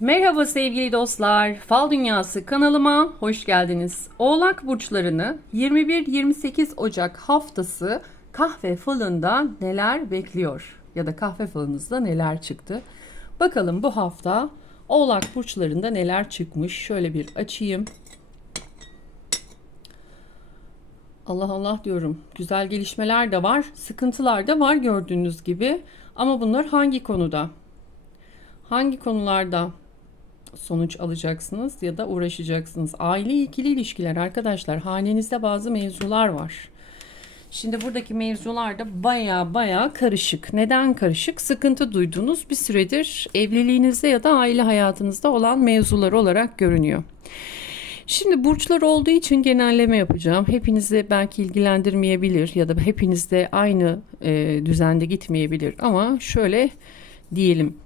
Merhaba sevgili dostlar. Fal Dünyası kanalıma hoş geldiniz. Oğlak burçlarını 21-28 Ocak haftası kahve falında neler bekliyor? Ya da kahve falınızda neler çıktı? Bakalım bu hafta Oğlak burçlarında neler çıkmış? Şöyle bir açayım. Allah Allah diyorum. Güzel gelişmeler de var, sıkıntılar da var gördüğünüz gibi. Ama bunlar hangi konuda? Hangi konularda sonuç alacaksınız ya da uğraşacaksınız? Aile ikili ilişkiler arkadaşlar. Hanenizde bazı mevzular var. Şimdi buradaki mevzular da baya baya karışık. Neden karışık? Sıkıntı duyduğunuz bir süredir evliliğinizde ya da aile hayatınızda olan mevzular olarak görünüyor. Şimdi burçlar olduğu için genelleme yapacağım. Hepinizi belki ilgilendirmeyebilir ya da hepinizde aynı e, düzende gitmeyebilir ama şöyle diyelim.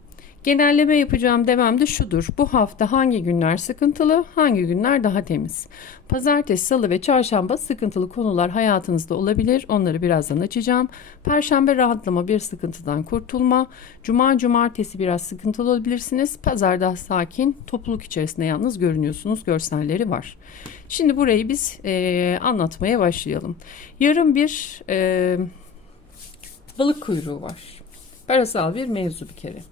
Genelleme yapacağım demem de şudur. Bu hafta hangi günler sıkıntılı, hangi günler daha temiz? Pazartesi, salı ve çarşamba sıkıntılı konular hayatınızda olabilir. Onları birazdan açacağım. Perşembe rahatlama, bir sıkıntıdan kurtulma. Cuma, cumartesi biraz sıkıntılı olabilirsiniz. Pazarda sakin, topluluk içerisinde yalnız görünüyorsunuz. Görselleri var. Şimdi burayı biz e, anlatmaya başlayalım. Yarın bir e, balık kuyruğu var. Parasal bir mevzu bir kere.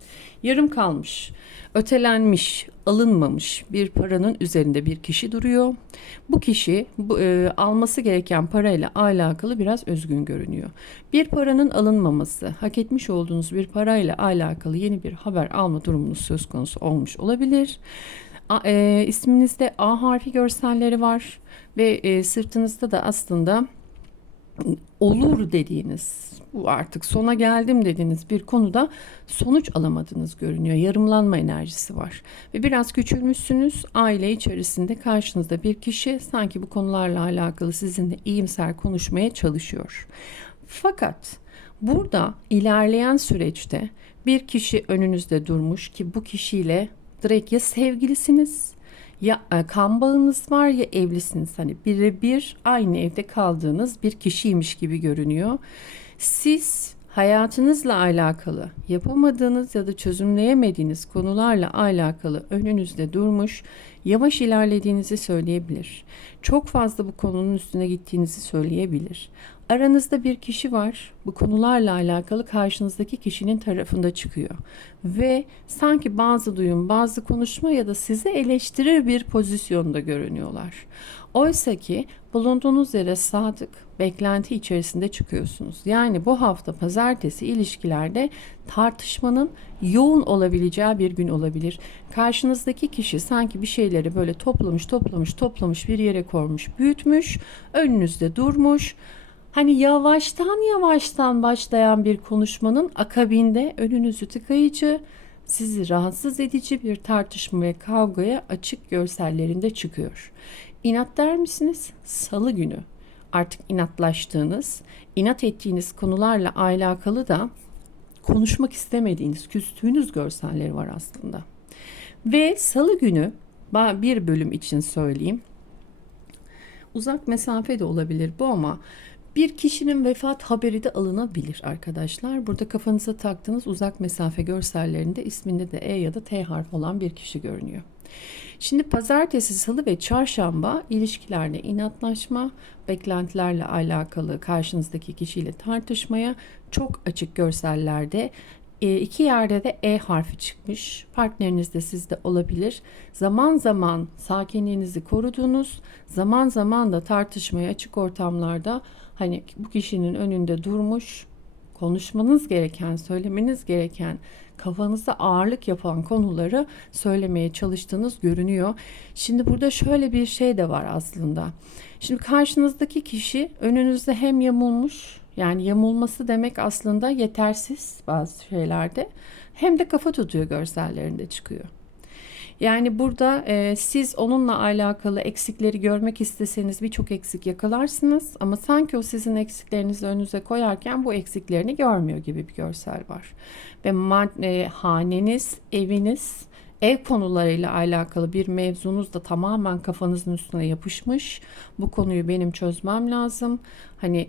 Yarım kalmış, ötelenmiş, alınmamış bir paranın üzerinde bir kişi duruyor. Bu kişi bu, e, alması gereken parayla alakalı biraz özgün görünüyor. Bir paranın alınmaması, hak etmiş olduğunuz bir parayla alakalı yeni bir haber alma durumunuz söz konusu olmuş olabilir. A, e, isminizde A harfi görselleri var ve e, sırtınızda da aslında olur dediğiniz bu artık sona geldim dediğiniz bir konuda sonuç alamadığınız görünüyor. Yarımlanma enerjisi var. Ve biraz küçülmüşsünüz. Aile içerisinde karşınızda bir kişi sanki bu konularla alakalı sizinle iyimser konuşmaya çalışıyor. Fakat burada ilerleyen süreçte bir kişi önünüzde durmuş ki bu kişiyle direkt ya sevgilisiniz ya e, kan bağınız var ya evlisiniz. Hani birebir aynı evde kaldığınız bir kişiymiş gibi görünüyor. Siz hayatınızla alakalı yapamadığınız ya da çözümleyemediğiniz konularla alakalı önünüzde durmuş, yavaş ilerlediğinizi söyleyebilir. Çok fazla bu konunun üstüne gittiğinizi söyleyebilir. Aranızda bir kişi var. Bu konularla alakalı karşınızdaki kişinin tarafında çıkıyor. Ve sanki bazı duyum, bazı konuşma ya da sizi eleştirir bir pozisyonda görünüyorlar. Oysa ki bulunduğunuz yere sadık, beklenti içerisinde çıkıyorsunuz. Yani bu hafta pazartesi ilişkilerde tartışmanın yoğun olabileceği bir gün olabilir. Karşınızdaki kişi sanki bir şeyleri böyle toplamış, toplamış, toplamış bir yere koymuş, büyütmüş, önünüzde durmuş. Hani yavaştan yavaştan başlayan bir konuşmanın akabinde önünüzü tıkayıcı, sizi rahatsız edici bir tartışma ve kavgaya açık görsellerinde çıkıyor. İnat der misiniz? Salı günü artık inatlaştığınız, inat ettiğiniz konularla alakalı da konuşmak istemediğiniz, küstüğünüz görselleri var aslında. Ve salı günü bir bölüm için söyleyeyim. Uzak mesafe de olabilir bu ama bir kişinin vefat haberi de alınabilir arkadaşlar. Burada kafanıza taktığınız uzak mesafe görsellerinde isminde de E ya da T harf olan bir kişi görünüyor. Şimdi pazartesi, salı ve çarşamba ilişkilerde inatlaşma, beklentilerle alakalı karşınızdaki kişiyle tartışmaya çok açık görsellerde e, iki yerde de E harfi çıkmış. Partneriniz de sizde olabilir. Zaman zaman sakinliğinizi koruduğunuz, zaman zaman da tartışmaya açık ortamlarda hani bu kişinin önünde durmuş, konuşmanız gereken, söylemeniz gereken, kafanızda ağırlık yapan konuları söylemeye çalıştığınız görünüyor. Şimdi burada şöyle bir şey de var aslında. Şimdi karşınızdaki kişi önünüzde hem yamulmuş yani yamulması demek aslında yetersiz bazı şeylerde hem de kafa tutuyor görsellerinde çıkıyor. Yani burada e, siz onunla alakalı eksikleri görmek isteseniz birçok eksik yakalarsınız ama sanki o sizin eksiklerinizi önünüze koyarken bu eksiklerini görmüyor gibi bir görsel var. Ve e, haneniz, eviniz, ev konularıyla alakalı bir mevzunuz da tamamen kafanızın üstüne yapışmış. Bu konuyu benim çözmem lazım. Hani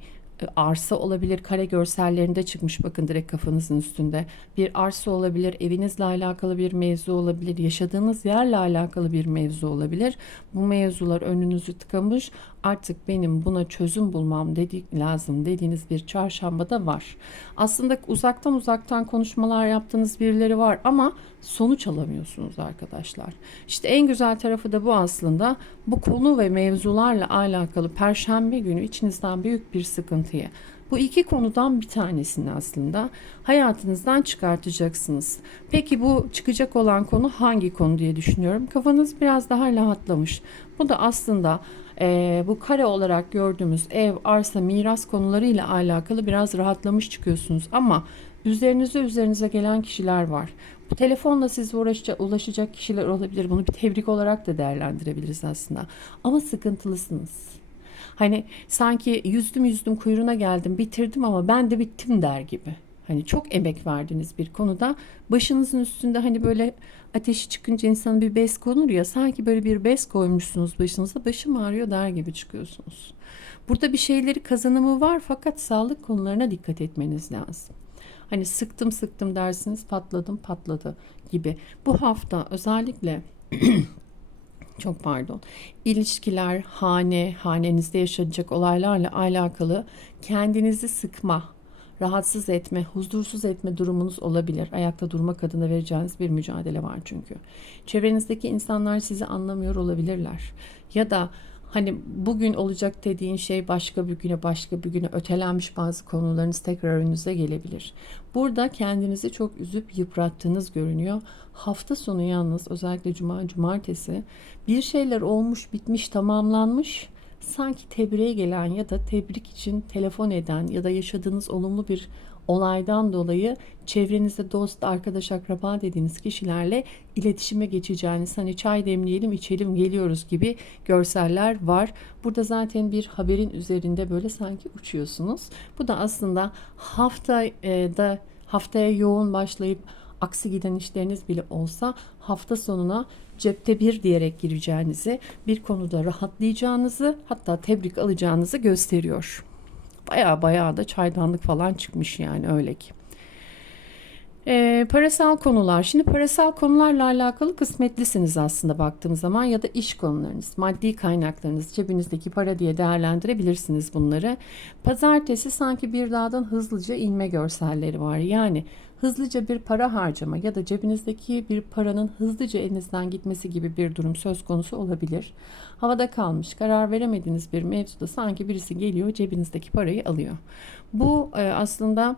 arsa olabilir. Kare görsellerinde çıkmış bakın direkt kafanızın üstünde. Bir arsa olabilir, evinizle alakalı bir mevzu olabilir, yaşadığınız yerle alakalı bir mevzu olabilir. Bu mevzular önünüzü tıkamış. Artık benim buna çözüm bulmam dedik lazım dediğiniz bir çarşamba da var. Aslında uzaktan uzaktan konuşmalar yaptığınız birileri var ama sonuç alamıyorsunuz arkadaşlar. İşte en güzel tarafı da bu aslında. Bu konu ve mevzularla alakalı perşembe günü içinizden büyük bir sıkıntıyı bu iki konudan bir tanesini aslında hayatınızdan çıkartacaksınız. Peki bu çıkacak olan konu hangi konu diye düşünüyorum. Kafanız biraz daha rahatlamış. Bu da aslında e, bu kare olarak gördüğümüz ev, arsa, miras konularıyla alakalı biraz rahatlamış çıkıyorsunuz. Ama üzerinize üzerinize gelen kişiler var. Bu telefonla uğraşacak, ulaşacak kişiler olabilir. Bunu bir tebrik olarak da değerlendirebiliriz aslında. Ama sıkıntılısınız. Hani sanki yüzdüm yüzdüm kuyruğuna geldim bitirdim ama ben de bittim der gibi. Hani çok emek verdiğiniz bir konuda başınızın üstünde hani böyle ateşi çıkınca insanın bir bez konur ya sanki böyle bir bez koymuşsunuz başınıza başım ağrıyor der gibi çıkıyorsunuz. Burada bir şeyleri kazanımı var fakat sağlık konularına dikkat etmeniz lazım. Hani sıktım sıktım dersiniz patladım patladı gibi. Bu hafta özellikle çok pardon. İlişkiler, hane, hanenizde yaşanacak olaylarla alakalı kendinizi sıkma, rahatsız etme, huzursuz etme durumunuz olabilir. Ayakta durmak adına vereceğiniz bir mücadele var çünkü. Çevrenizdeki insanlar sizi anlamıyor olabilirler. Ya da hani bugün olacak dediğin şey başka bir güne başka bir güne ötelenmiş bazı konularınız tekrar önünüze gelebilir. Burada kendinizi çok üzüp yıprattığınız görünüyor. Hafta sonu yalnız özellikle cuma cumartesi bir şeyler olmuş bitmiş tamamlanmış sanki tebriğe gelen ya da tebrik için telefon eden ya da yaşadığınız olumlu bir olaydan dolayı çevrenizde dost, arkadaş, akraba dediğiniz kişilerle iletişime geçeceğiniz hani çay demleyelim, içelim, geliyoruz gibi görseller var. Burada zaten bir haberin üzerinde böyle sanki uçuyorsunuz. Bu da aslında haftada haftaya yoğun başlayıp aksi giden işleriniz bile olsa hafta sonuna cepte bir diyerek gireceğinizi, bir konuda rahatlayacağınızı, hatta tebrik alacağınızı gösteriyor. Baya baya da çaydanlık falan çıkmış yani öyle ki. E, parasal konular. Şimdi parasal konularla alakalı kısmetlisiniz aslında baktığım zaman ya da iş konularınız, maddi kaynaklarınız, cebinizdeki para diye değerlendirebilirsiniz bunları. Pazartesi sanki bir dağdan hızlıca inme görselleri var. Yani hızlıca bir para harcama ya da cebinizdeki bir paranın hızlıca elinizden gitmesi gibi bir durum söz konusu olabilir. Havada kalmış, karar veremediğiniz bir mevzuda sanki birisi geliyor cebinizdeki parayı alıyor. Bu e, aslında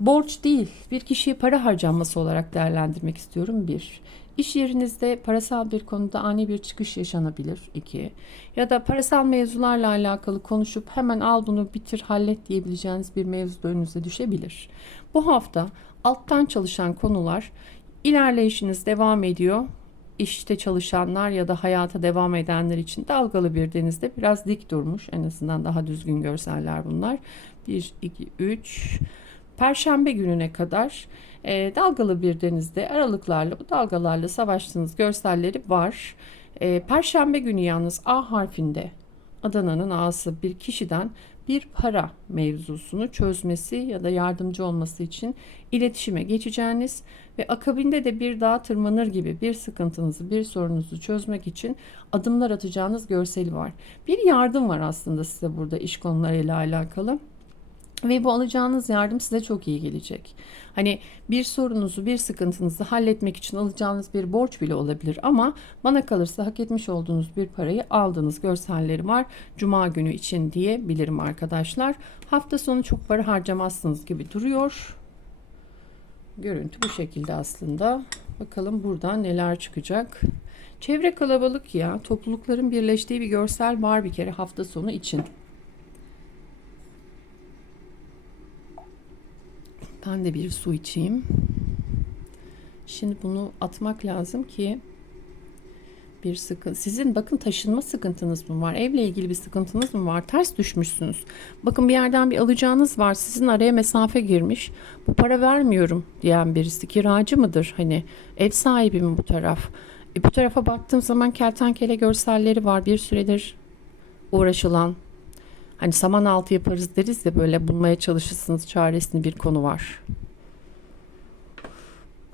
borç değil, bir kişiye para harcanması olarak değerlendirmek istiyorum. Bir, iş yerinizde parasal bir konuda ani bir çıkış yaşanabilir. iki ya da parasal mevzularla alakalı konuşup hemen al bunu bitir hallet diyebileceğiniz bir mevzu önünüze düşebilir. Bu hafta alttan çalışan konular ilerleyişiniz devam ediyor. İşte çalışanlar ya da hayata devam edenler için dalgalı bir denizde biraz dik durmuş. En azından daha düzgün görseller bunlar. 1, 2, 3, Perşembe gününe kadar e, dalgalı bir denizde aralıklarla bu dalgalarla savaştığınız görselleri var. E, Perşembe günü yalnız A harfinde Adana'nın A'sı bir kişiden bir para mevzusunu çözmesi ya da yardımcı olması için iletişime geçeceğiniz ve akabinde de bir dağ tırmanır gibi bir sıkıntınızı, bir sorununuzu çözmek için adımlar atacağınız görseli var. Bir yardım var aslında size burada iş konularıyla alakalı. Ve bu alacağınız yardım size çok iyi gelecek. Hani bir sorunuzu, bir sıkıntınızı halletmek için alacağınız bir borç bile olabilir ama bana kalırsa hak etmiş olduğunuz bir parayı aldığınız görselleri var. Cuma günü için diyebilirim arkadaşlar. Hafta sonu çok para harcamazsınız gibi duruyor. Görüntü bu şekilde aslında. Bakalım buradan neler çıkacak. Çevre kalabalık ya. Toplulukların birleştiği bir görsel var bir kere hafta sonu için. Ben de bir su içeyim. Şimdi bunu atmak lazım ki bir sıkıntı. Sizin bakın taşınma sıkıntınız mı var? Evle ilgili bir sıkıntınız mı var? Ters düşmüşsünüz. Bakın bir yerden bir alacağınız var. Sizin araya mesafe girmiş. Bu para vermiyorum diyen birisi. Kiracı mıdır? Hani ev sahibi mi bu taraf? E, bu tarafa baktığım zaman kertenkele görselleri var. Bir süredir uğraşılan Hani saman altı yaparız deriz ya böyle bulmaya çalışırsınız çaresini bir konu var.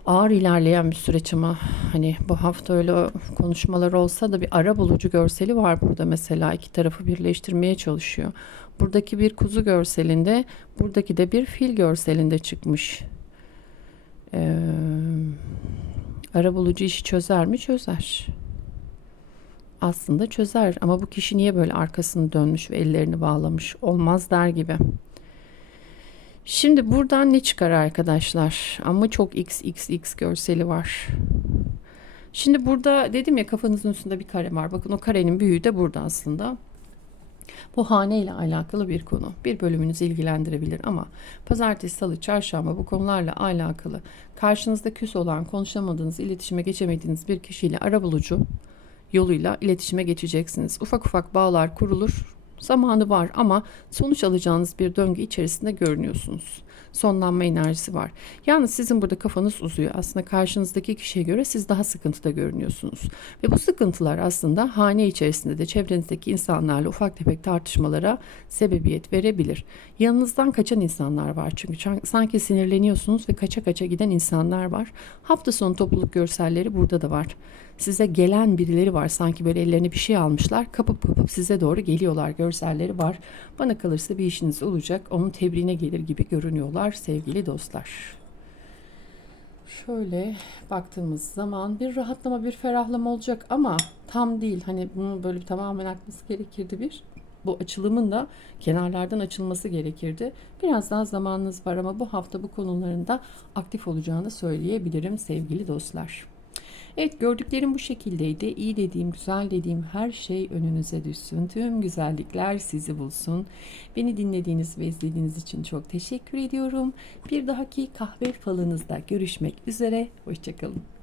Ağır ilerleyen bir süreç ama hani bu hafta öyle konuşmalar olsa da bir ara bulucu görseli var burada mesela iki tarafı birleştirmeye çalışıyor. Buradaki bir kuzu görselinde buradaki de bir fil görselinde çıkmış. Ee, ara bulucu işi çözer mi? Çözer. Aslında çözer ama bu kişi niye böyle arkasını dönmüş ve ellerini bağlamış? Olmaz der gibi. Şimdi buradan ne çıkar arkadaşlar? Ama çok XXX görseli var. Şimdi burada dedim ya kafanızın üstünde bir kare var. Bakın o karenin büyüğü de burada aslında. Bu hane ile alakalı bir konu. Bir bölümünüzü ilgilendirebilir ama pazartesi, salı, çarşamba bu konularla alakalı karşınızda küs olan, konuşamadığınız, iletişime geçemediğiniz bir kişiyle arabulucu yoluyla iletişime geçeceksiniz. Ufak ufak bağlar kurulur. Zamanı var ama sonuç alacağınız bir döngü içerisinde görünüyorsunuz. Sonlanma enerjisi var. Yalnız sizin burada kafanız uzuyor. Aslında karşınızdaki kişiye göre siz daha sıkıntıda görünüyorsunuz. Ve bu sıkıntılar aslında hane içerisinde de çevrenizdeki insanlarla ufak tefek tartışmalara sebebiyet verebilir. Yanınızdan kaçan insanlar var çünkü sanki sinirleniyorsunuz ve kaça kaça giden insanlar var. Hafta sonu topluluk görselleri burada da var. Size gelen birileri var sanki böyle ellerine bir şey almışlar kapıp kapıp size doğru geliyorlar görselleri var. Bana kalırsa bir işiniz olacak onun tebriğine gelir gibi görünüyorlar sevgili dostlar. Şöyle baktığımız zaman bir rahatlama bir ferahlama olacak ama tam değil. Hani bunu böyle tamamen akması gerekirdi bir. Bu açılımın da kenarlardan açılması gerekirdi. Biraz daha zamanınız var ama bu hafta bu konuların da aktif olacağını söyleyebilirim sevgili dostlar. Evet gördüklerim bu şekildeydi. İyi dediğim, güzel dediğim her şey önünüze düşsün. Tüm güzellikler sizi bulsun. Beni dinlediğiniz ve izlediğiniz için çok teşekkür ediyorum. Bir dahaki kahve falınızda görüşmek üzere. Hoşçakalın.